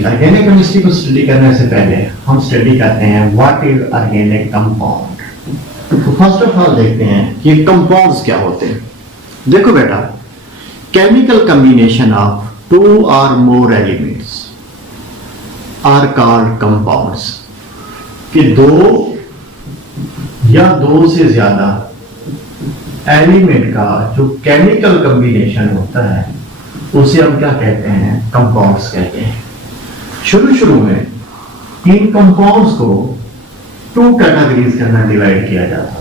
जी, organic chemistry को study करने से पहले हम स्टडी करते हैं व्हाट इज ऑर्गेनिक कंपाउंड। तो फर्स्ट ऑफ ऑल देखते हैं कि कंपाउंड्स क्या होते हैं। देखो बेटा, केमिकल कॉम्बिनेशन ऑफ टू और more elements are called compounds. कि दो या दो से ज्यादा एलिमेंट का जो केमिकल कॉम्बिनेशन होता है उसे हम क्या कहते हैं? कंपाउंड्स कहते हैं। शुरू में इन कंपाउंड्स को टू कैटेगरीज के अंदर डिवाइड किया जाता था।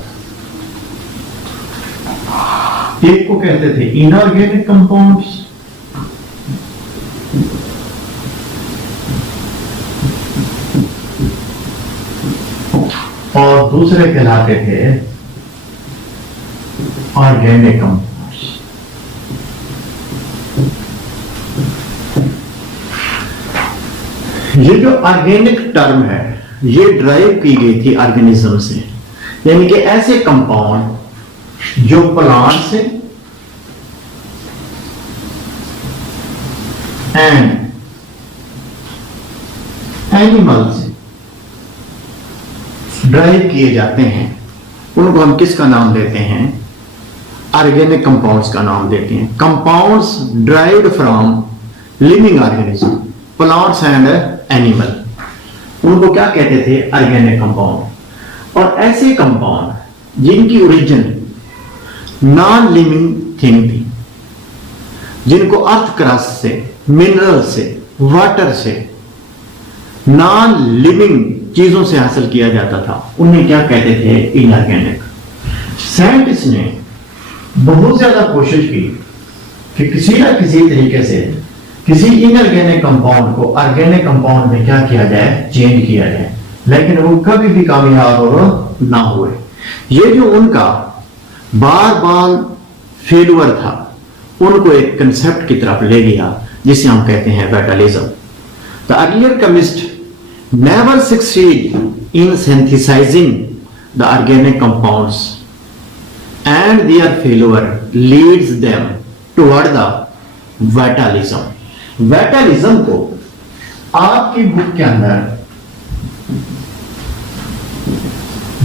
एक को कहते थे इनऑर्गेनिक कंपाउंड्स, और दूसरे कहलाते थे ऑर्गेनिक कंपाउंड्स। ये जो ऑर्गेनिक टर्म है ये ड्राइव की गई थी ऑर्गेनिज्म से, यानी कि ऐसे कंपाउंड जो प्लांट से एंड एनिमल से ड्राइव किए जाते हैं, उनको हम किसका नाम देते हैं? ऑर्गेनिक कंपाउंड्स का नाम देते हैं। Compounds derived from living organism, plants and animal, उनको क्या कहते थे? Organic compound. और ऐसे कंपाउंड जिनकी ओरिजिन नॉन लिविंग थिंग थी, जिनको अर्थ क्रस्ट से, मिनरल से, वाटर से, नॉन लिविंग चीजों से हासिल किया जाता था, उन्हें क्या कहते थे? इनऑर्गेनिक। साइंटिस्ट ने बहुत ज्यादा कोशिश की कि किसी ना किसी तरीके से किसी इनऑर्गेनिक कंपाउंड को ऑर्गेनिक कंपाउंड में क्या किया जाए? चेंज किया जाए, लेकिन वो कभी भी कामयाब ना हुए। ये जो उनका बार बार फेल्यूर था, उनको एक कंसेप्ट की तरफ ले गया जिसे हम कहते हैं vitalism. The earlier chemist never succeed in synthesizing the organic compounds and their failure leads them toward the vitalism. Vitalism को आपकी बुक के अंदर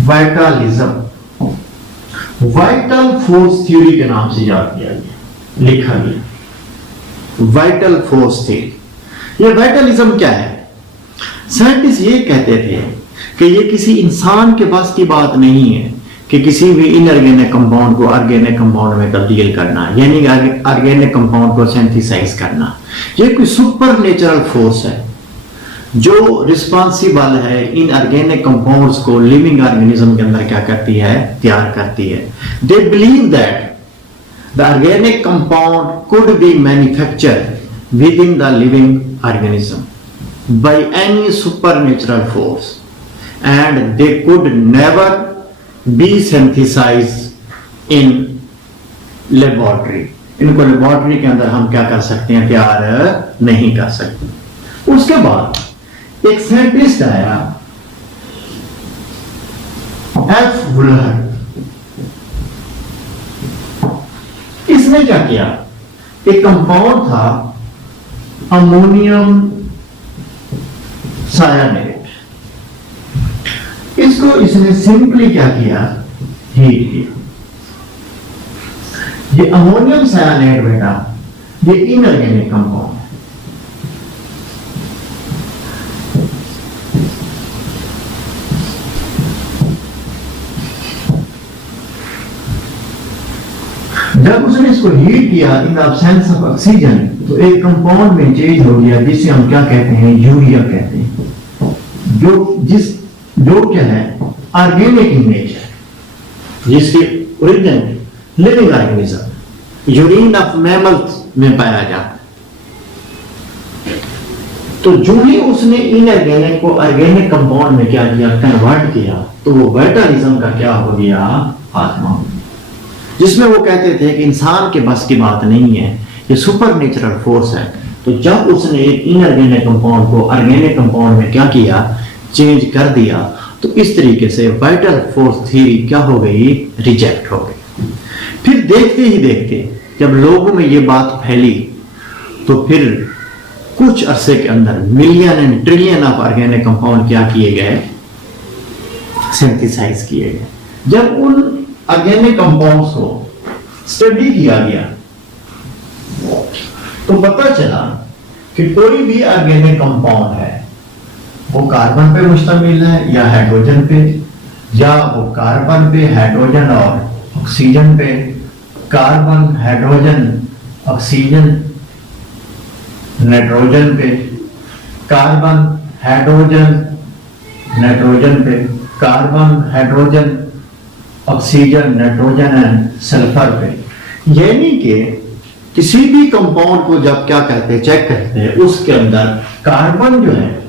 वाइटलिज्म, वाइटल फोर्स थ्योरी के नाम से याद किया गया, लिखा गया वाइटल फोर्स थ्योरी। ये वाइटलिज्म क्या है? साइंटिस्ट ये कहते थे कि ये किसी इंसान के बस की बात नहीं है कि किसी भी इनऑर्गेनिक कंपाउंड को ऑर्गेनिक कंपाउंड में तब्दील करना, यानी ऑर्गेनिक कंपाउंड को सिंथेसाइज करना। ये कोई सुपर नेचुरल फोर्स है जो रिस्पॉन्सिबल है इन ऑर्गेनिक कंपाउंड्स को लिविंग ऑर्गेनिज्म के अंदर क्या करती है? तैयार करती है। They believe that the organic compound could be manufactured with in the living organism by any supernatural force and they could never be synthesized in laboratory. इनको लेबोरेटरी के अंदर हम क्या कर सकते हैं? तैयार नहीं कर सकते। उसके बाद एक साइंटिस्ट आया, एफ वुलर। इसने क्या किया? एक कंपाउंड था अमोनियम सायानेट, इसको इसने सिंपली क्या किया? हीट किया। ये अमोनियम सायानेट बेटा ये इनऑर्गेनिक कंपाउंड है। जब उसने इसको हीट किया in the absence of oxygen, तो एक कंपाउंड में चेंज हो गया जिसे हम क्या कहते हैं? यूरिया कहते हैं, जो क्या है? ऑर्गेनिक इन नेचर, जिसकी origin living organism, urine of mammals में पाया जाता है। तो जो ही उसने इनऑर्गेनिक को ऑर्गेनिक कंपाउंड में क्या किया? कन्वर्ट किया, तो वो वाइटलिज्म का क्या हो गया? आत्मा हो गया, जिसमें वो कहते थे कि इंसान के बस की बात नहीं है, ये सुपर नेचुरल फोर्स है। तो जब उसने एक इनऑर्गेनिक कंपाउंड को ऑर्गेनिक कंपाउंड में क्या किया? चेंज कर दिया, तो इस तरीके से वाइटल फोर्स थ्योरी क्या हो गई? रिजेक्ट हो गई। फिर देखते ही देखते जब लोगों में ये बात फैली, तो फिर कुछ अरसे के अंदर million and trillion of organic compound क्या किए गए, सिंथेसाइज किए गए। जब उन ऑर्गेनिक कंपाउंड्स को स्टडी किया गया तो पता चला कि कोई भी ऑर्गेनिक कंपाउंड है वो कार्बन पे मुश्तमिल है या हाइड्रोजन पे, या वो कार्बन पे, हाइड्रोजन और ऑक्सीजन पे, कार्बन, हाइड्रोजन, ऑक्सीजन, नाइट्रोजन पे, कार्बन, हाइड्रोजन, नाइट्रोजन पे, carbon, hydrogen, oxygen, nitrogen and sulphur पे। यानी कि किसी भी कंपाउंड को जब क्या करते हैं, चेक करते हैं, उसके अंदर कार्बन जो है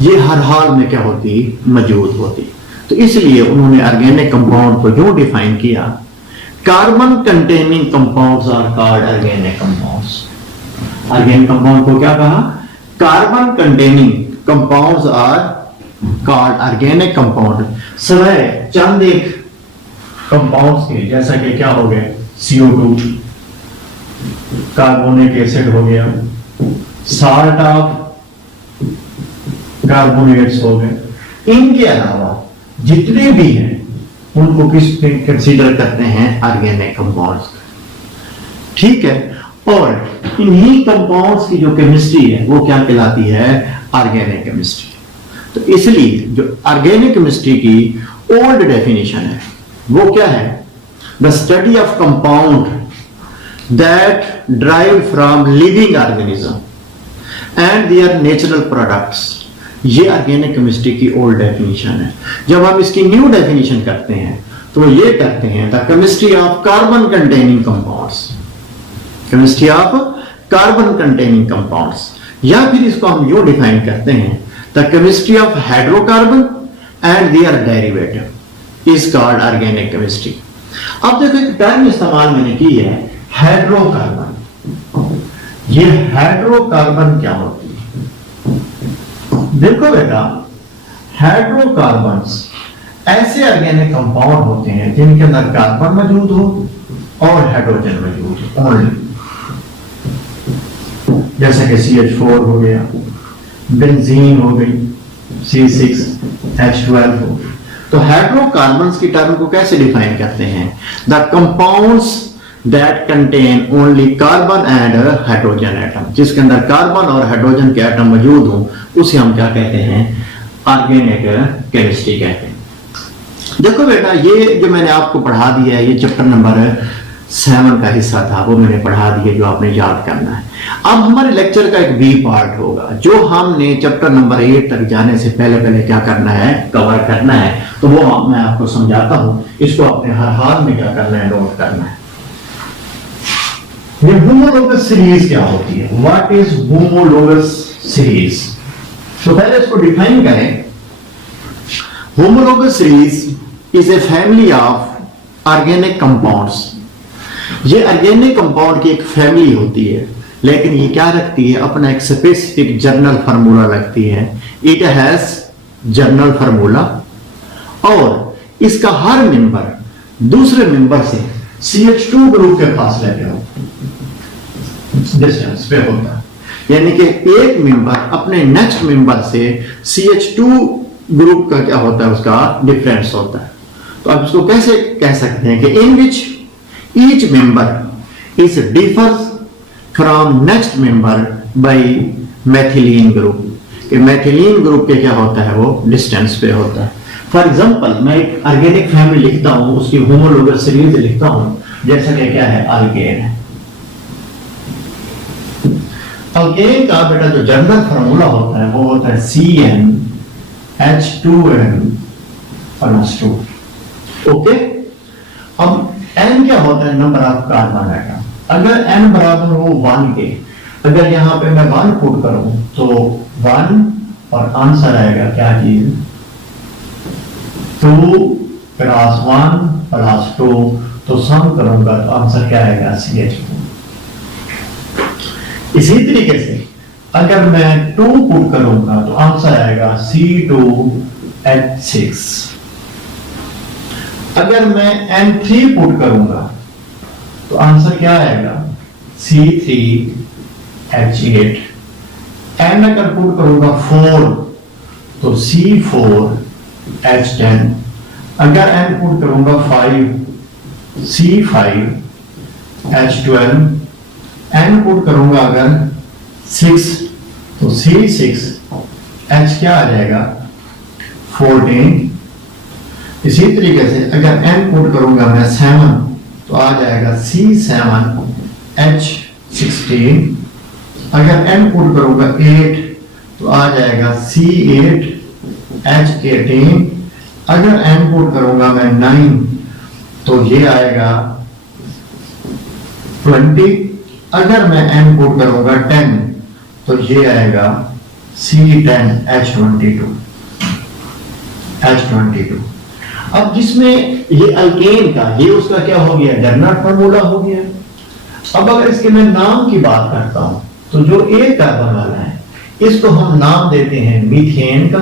ये हर हाल में क्या होती, मौजूद होती। तो इसलिए उन्होंने ऑर्गेनिक कंपाउंड को जो डिफाइन किया, carbon containing compounds are called organic compounds. Organic compound को क्या कहा, carbon containing compounds are called organic compound. सिवाय चंद एक कंपाउंड्स के, जैसा कि क्या हो गए, CO2, कार्बोनिक एसिड हो गया, साल्ट ऑफ कार्बोनेट्स हो गए, इनके अलावा जितने भी हैं उनको किस कंसीडर करते हैं, ऑर्गेनिक कंपाउंड्स। ठीक है, और इन्हीं कंपाउंड्स की जो केमिस्ट्री है वो क्या कहलाती है, ऑर्गेनिक केमिस्ट्री। तो इसलिए जो ऑर्गेनिक केमिस्ट्री की ओल्ड डेफिनेशन है वो क्या है, the study of compound that drive from living organism and there natural products. ये ऑर्गेनिक केमिस्ट्री की ओल्ड डेफिनेशन है। जब हम इसकी न्यू डेफिनेशन करते हैं तो ये करते हैं the chemistry of carbon containing compounds, chemistry of carbon containing compounds, या फिर इसको हम यूं डिफाइन करते हैं the chemistry of hydrocarbon and their derivative is called organic chemistry. अब देखो एक टर्म इस्तेमाल मैंने की है, हाइड्रोकार्बन। ये हाइड्रोकार्बन क्या होती है, देखो बेटा, हाइड्रोकार्बन्स ऐसे ऑर्गेनिक कंपाउंड होते हैं जिनके अंदर कार्बन मौजूद हो और हाइड्रोजन मौजूद हो ओनली, जैसे कि CH4 हो गया, बेंजीन हो गई, C6H12 हो। तो हाइड्रोकार्बन्स की टर्म को कैसे डिफाइन करते हैं, the compounds that contain only carbon and hydrogen atom, जिसके अंदर कार्बन और हाइड्रोजन के एटम मौजूद हो उसे हम क्या कहते हैं, ऑर्गेनिक केमिस्ट्री कहते हैं। देखो बेटा, ये जो मैंने आपको पढ़ा दिया है ये चैप्टर नंबर 7 का हिस्सा था, वो मैंने पढ़ा दिया जो आपने याद करना है। अब हमारे लेक्चर का एक बी पार्ट होगा जो हमने चैप्टर नंबर 8 तक जाने से पहले पहले क्या करना है, कवर करना है। तो वो मैं आपको समझाता हूं, इसको अपने हर हाल में क्या करना है, नोट करना है। ये होमोलोगस सीरीज क्या होती है, व्हाट इज होमोलोगस सीरीज। तो पहले इसको डिफाइन करें। Homologous series is a family of organic compounds. ये ऑर्गेनिक कंपाउंड की एक फैमिली होती है, लेकिन ये क्या रखती है, अपना एक स्पेसिफिक जर्नल फार्मूला रखती है। इट हैज जर्नल फार्मूला, और इसका हर मेंबर दूसरे मेंबर से CH2 ग्रुप के फासले पे हो, डिस्टेंस पे होता है। यानी कि एक मेंबर अपने नेक्स्ट मेंबर से CH2 ग्रुप का क्या होता है, उसका डिफरेंस होता है। तो आप इसको कैसे कह सकते हैं कि in which each member is differs from next member by methylene group, कि मैथिलीन ग्रुप के क्या होता है, वो डिस्टेंस पे होता है। फॉर एग्जांपल, मैं एक ऑर्गेनिक फैमिली लिखता हूं, उसकी होमोलोगस सीरीज लिखता हूं, जैसा कि क्या है, अल्केन है। अल्केन का बेटा जो जनरल फार्मूला होता है वो होता है CnH2n+2। ओके, अब n क्या होता है, नंबर ऑफ कार्बन एटम। अगर n बराबर हो 1 के, अगर यहां पे मैं 1 पुट करूं तो 1 और आंसर आएगा क्या चीज, 2 + 1 + 2, तो सम करूंगा तो आंसर क्या आएगा, CH4। इसी तरीके से अगर मैं 2 पुट करूंगा तो आंसर आएगा C2H6। अगर मैं N3 पुट करूंगा तो आंसर क्या आएगा, C3H8। N अगर पुट करूंगा 4 तो C4H10, अगर N पुट करूंगा 5 C5H12, N पुट करूंगा अगर 6 तो C6H क्या आ जाएगा 14। इसी तरीके से अगर N पुट करूंगा मैं 7 तो आ जाएगा C7H16, अगर N पुट करूंगा 8 तो आ जाएगा C8H18, अगर N पुट करूंगा मैं 9 तो ये आएगा 20, अगर मैं N पुट करूंगा 10 तो ये आएगा C10H22। अब जिसमें ये अल्केन का ये उसका क्या हो गया, जनरल फार्मूला हो गया। अब अगर इसके मैं नाम की बात करता हूं तो जो एक कार्बन वाला है इसको हम नाम देते हैं मीथेन का,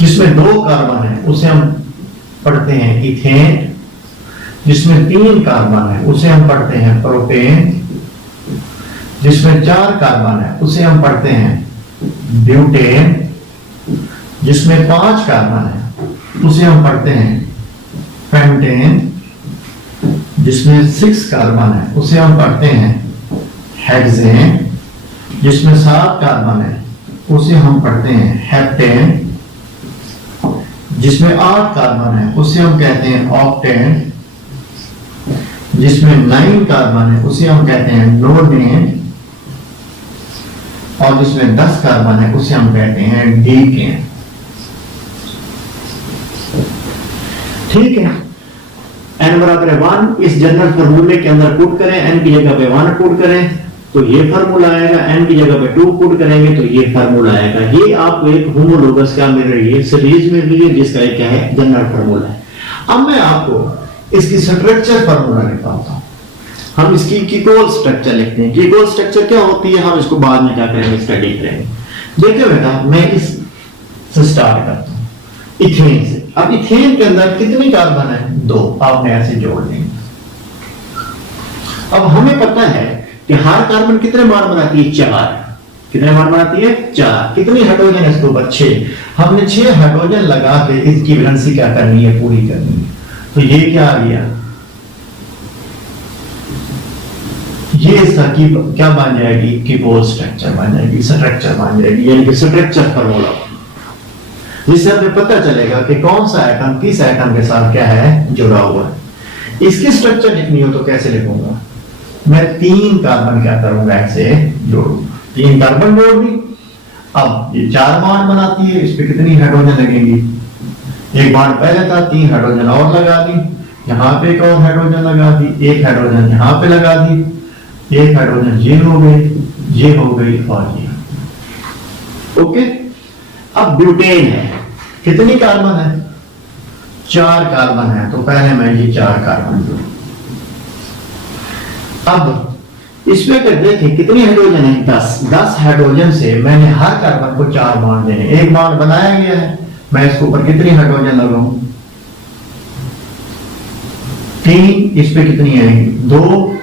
जिसमें 2 कार्बन है उसे हम पढ़ते हैं इथेन, जिसमें 3 कार्बन है उसे हम पढ़ते हैं प्रोपेन, जिसमें 4 कार्बन है उसे हम पढ़ते हैं ब्यूटेन, जिसमें 5 कार्बन है उसे हम पढ़ते हैं पेंटेन, जिसमें 6 कार्बन है उसे हम पढ़ते हैं हेक्सेन, जिसमें 7 कार्बन है उसे हम पढ़ते हैं हेप्टेन, जिसमें 8 कार्बन है उसे हम कहते हैं ऑक्टेन, जिसमें 9 कार्बन है उसे हम कहते हैं नोडेन, और जिसमें 10 कार्बन है उसे हम कहते हैं डीकेन। ठीक है, n बराबर है 1, इस जनरल फार्मूले के अंदर पुट करें, n की जगह पे 1 पुट करें तो ये फार्मूला आएगा, n की जगह पे 2 पुट करेंगे तो ये फार्मूला आएगा। ये आपको एक होमोलोगस क्या मिल रही है, सीरीज मिल रही है जिसका एक क्या है जनरल फार्मूला है। अब मैं आपको इसकी स्ट्रक्चर फार्मूला लिखवाता हूं। हम इसकी कीकोल स्ट्रक्चर लिखते हैं। कीकोल स्ट्रक्चर क्या होती है हम इसको बाद में क्या करेंगे, स्टडी करेंगे। देखिए बेटा, मैं इस से स्टार्ट करता हूं इथेन से। अब इथेन के अंदर कितनी कार्बन है, 2, आपने ऐसे जोड़ देंगे। अब हमें पता है कि हर कार्बन कितने बार बनाती है, 4। कितने बार बनाती है, 4। कितनी हाइड्रोजन है इसके ऊपर, 6। हमने 6 हाइड्रोजन लगा के इसकी वैलेंसी क्या करनी है, पूरी करनी है। तो ये क्या आ गया, ये इसका की क्या बन जाएगी, कीकोल स्ट्रक्चर बन जाएगी, स्ट्रक्चर बन जाएगी, यानी कि स्ट्रक्चर फार्मूला, जिससे हमें पता चलेगा कि कौन सा एटम किस एटम के साथ क्या है जुड़ा हुआ है। इसकी स्ट्रक्चर लिखनी हो तो कैसे लिखूंगा, मैं 3 कार्बन क्या करूंगा ऐसे जोड़ू, 3 कार्बन जोड़ दी। अब ये 4 बॉन्ड बनाती है, इस पे कितनी हाइड्रोजन लगेंगी, 1 बॉन्ड पहले था, 3 हाइड्रोजन और लगा दी, यहाँ पे एक और हाइड्रोजन लगा दी, 1 हाइड्रोजन यहाँ पे लगा दी, 1 हाइड्रोजन ये हो गई, ये हो गई और ये। ओके, अब ब्यूटेन है, कितनी कार्बन है, 4 कार्बन है, तो पहले मैं ये 4 कार्बन जोड़ू। अब इसमें अगर देखें कितनी हाइड्रोजन है, 10 हाइड्रोजन से मैंने हर कार्बन को 4 बॉन्ड देने, 1 बॉन्ड बनाया गया है, मैं इसके ऊपर कितनी हाइड्रोजन लगाऊं, 3, इस पे कितनी आएंगी, 2,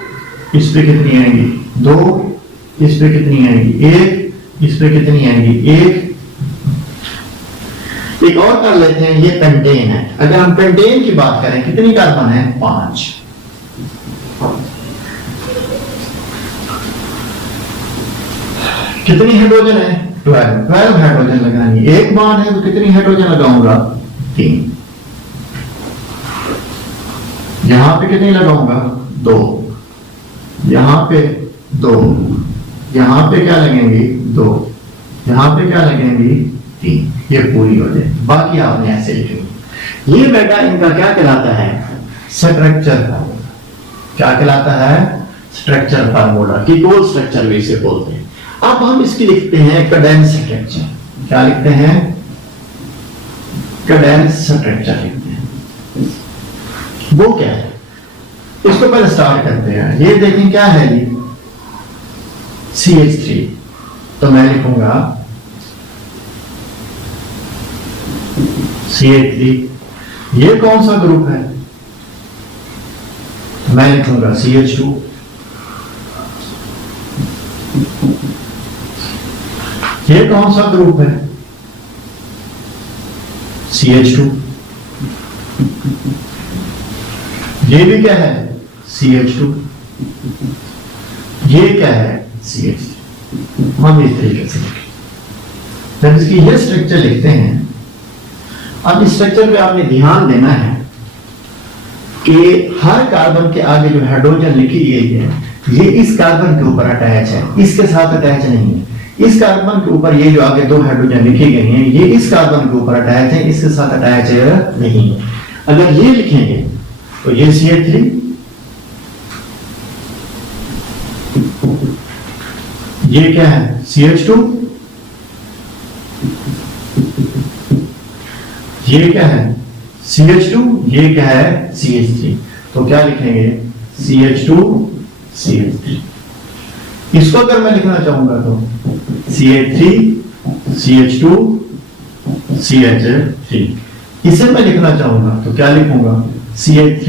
इस पे कितनी आएंगी, 2, इस पे कितनी आएंगी, 1, इस पे कितनी आएंगी, 1। एक और कर लेते हैं, ये पेंटेन है। अगर हम पेंटेन की बात करें कितनी कार्बन है, 5। कितनी हाइड्रोजन है, 12 हाइड्रोजन लगानी है, 1 बॉन्ड है तो कितनी हाइड्रोजन लगाऊंगा, 3। यहां पे कितनी लगाऊंगा, 2, यहां पे 2, यहां पे क्या लगेंगी, 2, यहां पे क्या लगेंगी, 3। ये पूरी हो जाए, बाकी आपने ऐसे लिखेंगे। ये बेटा इनका क्या कहलाता है, स्ट्रक्चर फार्मूला। क्या कहलाता है, स्ट्रक्चर फार्मूला, कीकोल स्ट्रक्चर भी इसे बोलते हैं। अब हम इसकी लिखते हैं कैडेंस स्ट्रक्चर। क्या लिखते हैं, कैडेंस स्ट्रक्चर लिखते हैं। वो क्या है, इसको पहले स्टार्ट करते हैं। ये देखें क्या है, ये CH3, तो मैं लिखूंगा CH3। ये कौन सा ग्रुप है, मैं लिखूंगा CH2। ये कौन सा ग्रुप है? CH2। ये भी क्या है? CH2। ये क्या है? CH3। हम इस तरीके से लिखें, जब इसकी ये स्ट्रक्चर लिखते हैं। अब इस स्ट्रक्चर पे आपने ध्यान देना है कि हर कार्बन के आगे जो हाइड्रोजन लिखी गई है, ये इस कार्बन के ऊपर अटैच है, इसके साथ अटैच नहीं है। इस कार्बन के ऊपर ये जो आगे दो हाइड्रोजन लिखी गई हैं, ये इस कार्बन के ऊपर अटैच है, इसके साथ अटैच नहीं है। अगर ये लिखेंगे तो ये CH3, ये क्या है? CH2, ये क्या है? CH2, ये क्या है? CH3। तो क्या लिखेंगे? CH2 CH3। इसको अगर मैं लिखना चाहूंगा तो CH3 CH2 CH3। इसे मैं लिखना चाहूंगा तो क्या लिखूंगा? CH3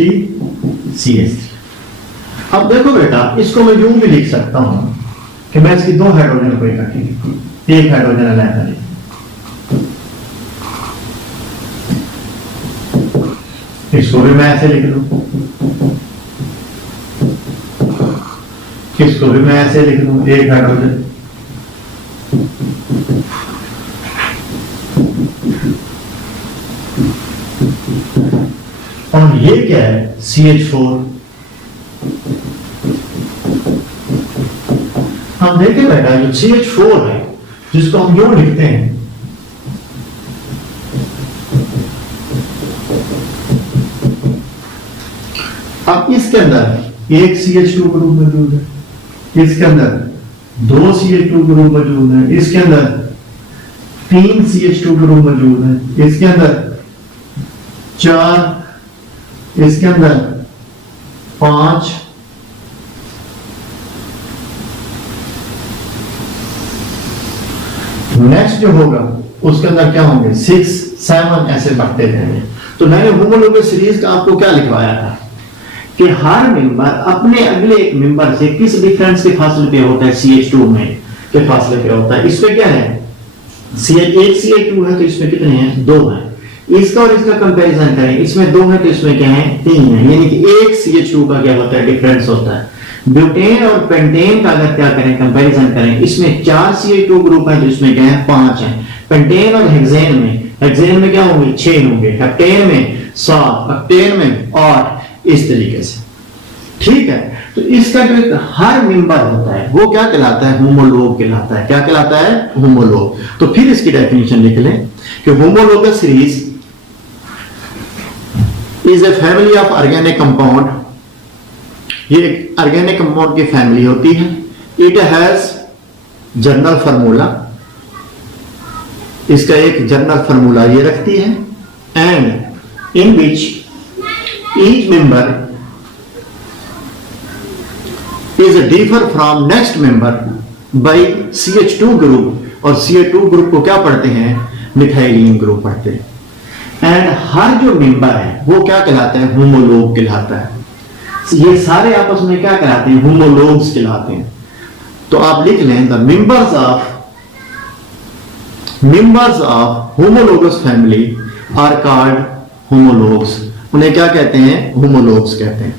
CH3। अब देखो बेटा, इसको मैं यूं भी लिख सकता हूं कि मैं इसकी दो हाइड्रोजन को इकट्ठे लिखूं, एक हाइड्रोजन अलग लिखूं। इसको भी मैं ऐसे लिख लूं, इसको भी मैं ऐसे लिख लूं, एक हाइड्रोजन। और ये क्या है? CH4। हम देखें बेटा, जो CH4 है, जिसको हम यूं लिखते हैं, अब इसके अंदर एक CH2 ग्रुप मौजूद है, इसके अंदर दो CH2 ग्रुप मौजूद है, इसके अंदर तीन CH2 ग्रुप मौजूद है, इसके अंदर चार, इसके अंदर पांच, नेक्स्ट जो होगा उसके अंदर क्या होंगे? 6, 7 ऐसे बढ़ते रहेंगे। तो मैंने होमोलोगस सीरीज का आपको क्या लिखवाया था कि हर मेंबर अपने अगले एक मेंबर से किस डिफरेंस के फासले पे होता है? CH2 में के फासले पे होता है। इसमें क्या है? एक CH2 है तो इसमें कितने हैं? 2 हैं। इसका और इसका कंपैरिजन करें, इसमें 2 है तो इसमें क्या है? 3 है। यानी कि एक CH2 का क्या होता है? डिफरेंस होता है। ब्यूटेन और पेंटेन का अगर क्या करें, कंपैरिजन करें, इसमें 4 CH2 ग्रुप है तो इसमें क्या है? 5 है। पेंटेन और हेक्सेन में क्या होंगे? 6 होंगे। हेप्टेन में 7, ऑक्टेन में 8, इस तरीके से। ठीक है, तो इसका जो एक हर मेंबर होता है वो क्या कहलाता है? होमोलोग कहलाता है। क्या कहलाता है? होमोलोग। तो फिर इसकी डेफिनेशन लिख लें कि homologous series is a family of organic compound. ये एक ऑर्गेनिक कंपाउंड की फैमिली होती है। इट हैज जनरल फार्मूला, इसका एक जनरल फार्मूला ये रखती है। And in which each member is differ from next member by CH2 group. और CH2 ग्रुप को क्या पढ़ते हैं? मिथाइलिन ग्रुप पढ़ते हैं। एंड हर जो मेंबर है वो क्या कहलाता है? होमोलोग कहलाता है। ये सारे आपस में क्या कहलाते हैं? होमोलोग्स कहलाते हैं। तो आप लिख लें the members of homologous family are called homologues. उन्हें क्या कहते हैं? होमोलोग्स कहते हैं।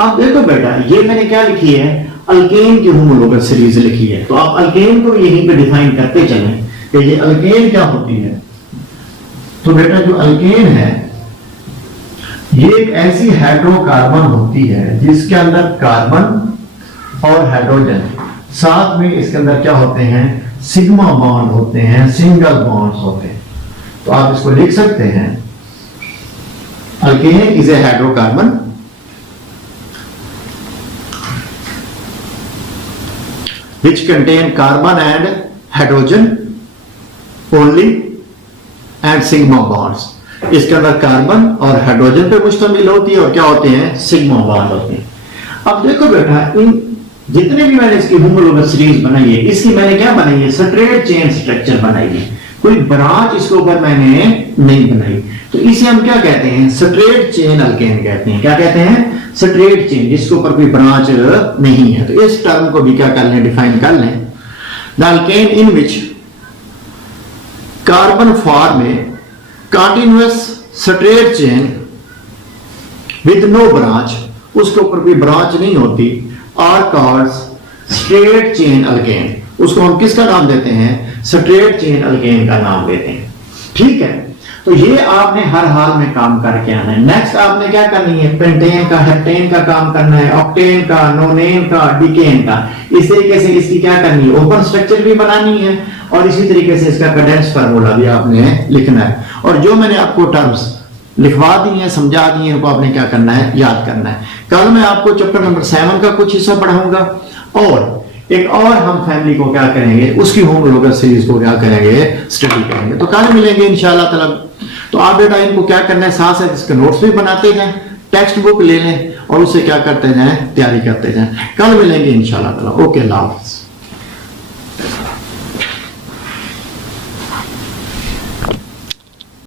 अब देखो बेटा, ये मैंने क्या लिखी है? अल्केन की होमोलोगस सीरीज लिखी है। तो आप अल्केन को यहीं पे डिफाइन करते चलें कि ये अल्केन क्या होती है। तो बेटा, जो अल्केन है ये एक ऐसी हाइड्रोकार्बन होती है जिसके अंदर कार्बन और हाइड्रोजन साथ में, इसके अंदर क्या होते हैं? सिग्मा बॉन्ड होते हैं, सिंगल बॉन्ड्स होते हैं। तो आप इसको लिख सकते हैं, alkane is a hydrocarbon which contain carbon and hydrogen only and sigma bonds। इसके अंदर कार्बन और हाइड्रोजन पे मुश्तमिल होती है और क्या होते हैं? सिग्मा बॉन्ड होते हैं। अब देखो बेटा, इन जितने भी मैंने इसकी होमोलोगस सीरीज बनाई है, इसकी मैंने क्या बनाई है? स्ट्रेट चेन स्ट्रक्चर बनाई है, कोई ब्रांच इसके ऊपर मैंने नहीं बनाई। तो इसे हम क्या कहते हैं? स्ट्रेट चेन अल्केन कहते हैं। क्या कहते हैं? स्ट्रेट चेन जिसके ऊपर कोई ब्रांच नहीं है। तो इस टर्म को भी क्या कर लें, डिफाइन कर लें। The alkane in which carbon form a continuous straight chain with no branch, उसके ऊपर कोई ब्रांच नहीं होती, are called straight chain alkane. उसको हम किसका नाम देते हैं, स्ट्रेट चेन अल्केन का नाम देते हैं। ठीक है, तो ये आपने हर हाल में काम करके आना है। नेक्स्ट आपने क्या करनी है, पेंटेन का, हेप्टेन का काम करना है, ऑक्टेन का, नोनेन का, डिकेन का। इस तरीके से इसकी क्या करनी है, ओपन स्ट्रक्चर भी बनानी है और इसी तरीके से इसका कंडेंस फार्मूला भी आपने लिखना है। और जो मैंने आपको टर्म्स लिखवा दी है, समझा दी है, वो आपने क्या करना है, याद करना है। कल मैं आपको चैप्टर नंबर 7 का कुछ हिस्सा पढ़ाऊंगा और एक और हम फैमिली को क्या करेंगे, उसकी होमोलॉगस सीरीज को क्या करेंगे, स्टडी करेंगे। तो कल मिलेंगे इंशाल्लाह ताला। तो आप बेटा इनको क्या करना है, साथ साथ इसके नोट्स भी बनाते जाएं, टेक्स्ट बुक ले लें और उससे क्या करते जाएं, तैयारी करते जाएं। कल मिलेंगे इंशाल्लाह ताला। ओके, अल्लाह हाफ़िज़।